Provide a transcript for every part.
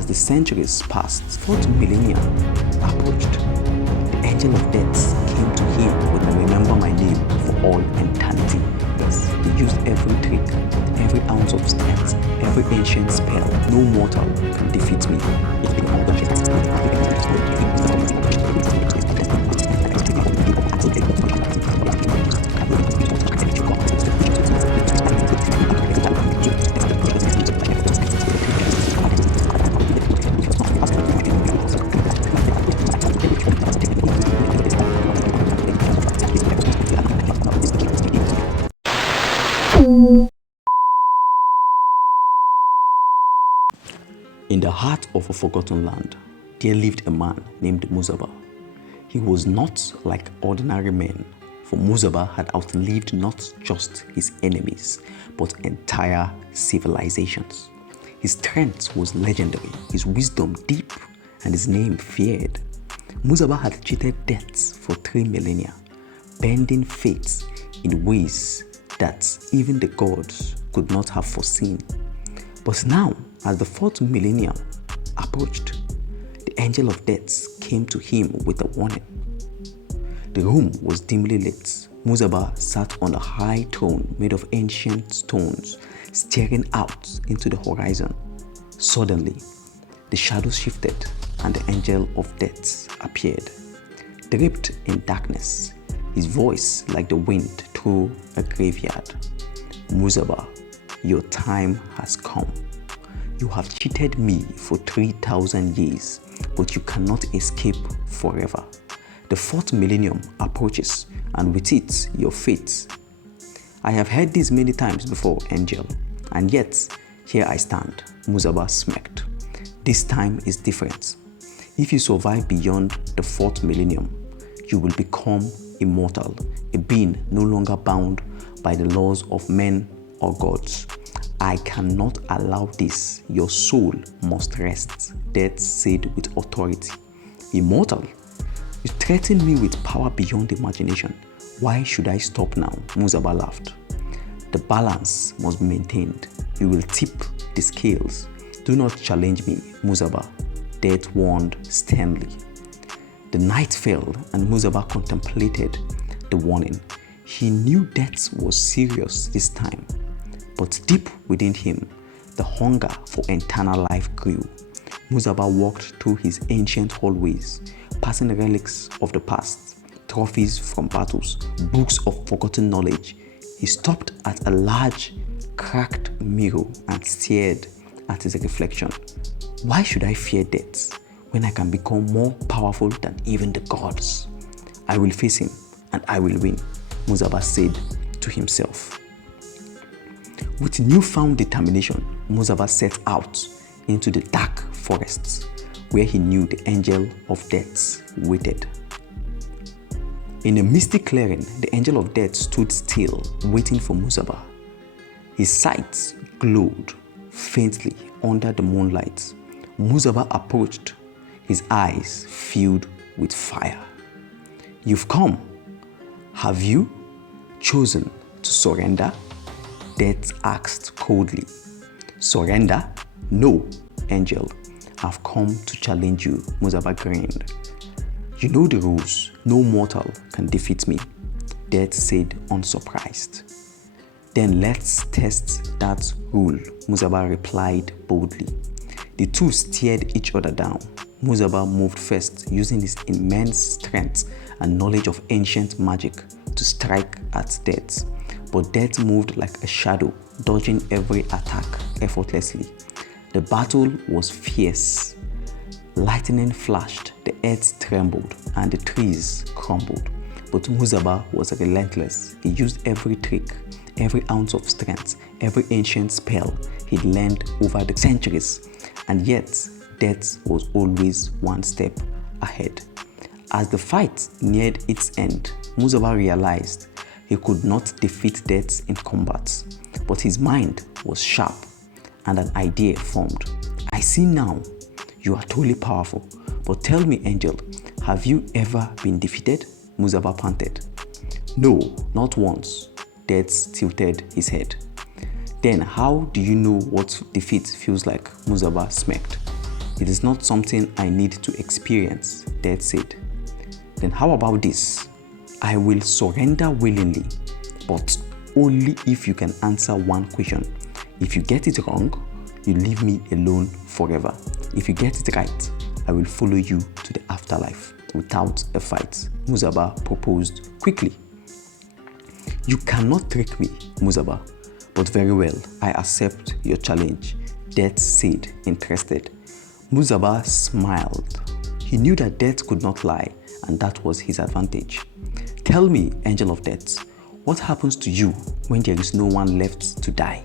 As the centuries passed, fourth millennium approached. The angel of death came to him with the remember my name for all eternity. Yes, he used every trick, every ounce of strength, every ancient spell. No mortal can defeat me. In the heart of a forgotten land, there lived a man named Muzaba. He was not like ordinary men, for Muzaba had outlived not just his enemies, but entire civilizations. His strength was legendary, his wisdom deep, and his name feared. Muzaba had cheated death for 3 millennia, bending fate in ways that even the gods could not have foreseen. But now, as the fourth millennium approached, the angel of death came to him with a warning. The room was dimly lit. Muzaba sat on a high throne made of ancient stones, staring out into the horizon. Suddenly, the shadows shifted and the angel of death appeared. Draped in darkness, his voice like the wind through a graveyard. Muzaba, your time has come. You have cheated me for 3,000 years, but you cannot escape forever. The fourth millennium approaches, and with it, your fate. I have heard this many times before, angel, and yet, here I stand, Muzaba smirked. This time is different. If you survive beyond the fourth millennium, you will become immortal, a being no longer bound by the laws of men or gods. I cannot allow this. Your soul must rest, death said with authority. Immortal? You threaten me with power beyond imagination. Why should I stop now? Muzaba laughed. The balance must be maintained. You will tip the scales. Do not challenge me, Muzaba, death warned sternly. The night fell and Muzaba contemplated the warning. He knew death was serious this time. But deep within him, the hunger for eternal life grew. Muzaba walked through his ancient hallways, passing relics of the past, trophies from battles, books of forgotten knowledge. He stopped at a large, cracked mirror and stared at his reflection. Why should I fear death when I can become more powerful than even the gods? I will face him and I will win, Muzaba said to himself. With newfound determination, Muzaba set out into the dark forests where he knew the angel of death waited. In a misty clearing, the angel of death stood still, waiting for Muzaba. His sight glowed faintly under the moonlight. Muzaba approached, his eyes filled with fire. You've come. Have you chosen to surrender? Death asked coldly. Surrender? No, angel. I've come to challenge you, Muzaba grinned. You know the rules. No mortal can defeat me, Death said unsurprised. Then let's test that rule, Muzaba replied boldly. The two stared each other down. Muzaba moved first, using his immense strength and knowledge of ancient magic to strike at Death. But Death moved like a shadow, dodging every attack effortlessly. The battle was fierce. Lightning flashed, the earth trembled, and the trees crumbled. But Muzaba was relentless. He used every trick, every ounce of strength, every ancient spell he'd learned over the centuries. And yet, Death was always one step ahead. As the fight neared its end, Muzaba realized he could not defeat Death in combat. But his mind was sharp, and an idea formed. I see now, you are truly powerful. But tell me, Angel, have you ever been defeated? Muzaba panted. No, not once. Death tilted his head. Then how do you know what defeat feels like? Muzaba smirked. It is not something I need to experience, Death said. Then how about this? I will surrender willingly, but only if you can answer one question. If you get it wrong, you leave me alone forever. If you get it right, I will follow you to the afterlife without a fight, Muzaba proposed quickly. You cannot trick me, Muzaba, but very well, I accept your challenge, Death said, interested. Muzaba smiled. He knew that Death could not lie, and that was his advantage. Tell me, Angel of Death, what happens to you when there is no one left to die?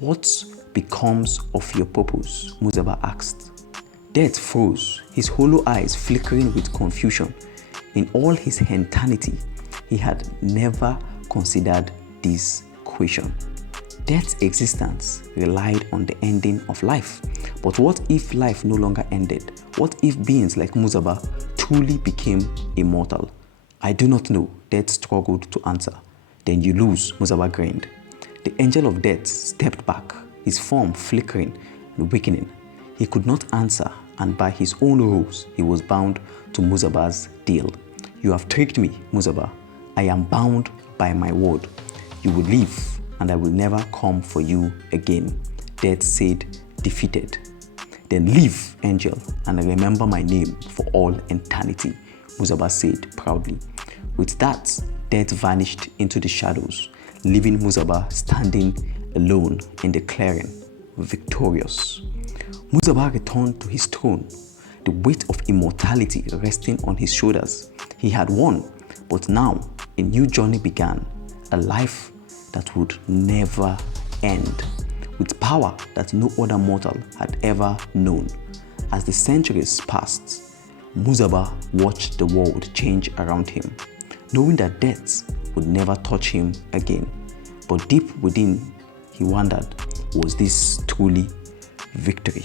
What becomes of your purpose? Muzaba asked. Death froze, his hollow eyes flickering with confusion. In all his eternity, he had never considered this question. Death's existence relied on the ending of life. But what if life no longer ended? What if beings like Muzaba truly became immortal? I do not know, Death struggled to answer. Then you lose, Muzaba grinned. The Angel of Death stepped back, his form flickering and weakening. He could not answer, and by his own rules, he was bound to Muzaba's deal. You have tricked me, Muzaba. I am bound by my word. You will leave, and I will never come for you again, Death said, defeated. Then leave, Angel, and remember my name for all eternity, Muzaba said proudly. With that, Death vanished into the shadows, leaving Muzaba standing alone in the clearing, victorious. Muzaba returned to his throne, the weight of immortality resting on his shoulders. He had won, but now a new journey began, a life that would never end, with power that no other mortal had ever known. As the centuries passed, Muzaba watched the world change around him, knowing that death would never touch him again. But deep within, he wondered, was this truly victory?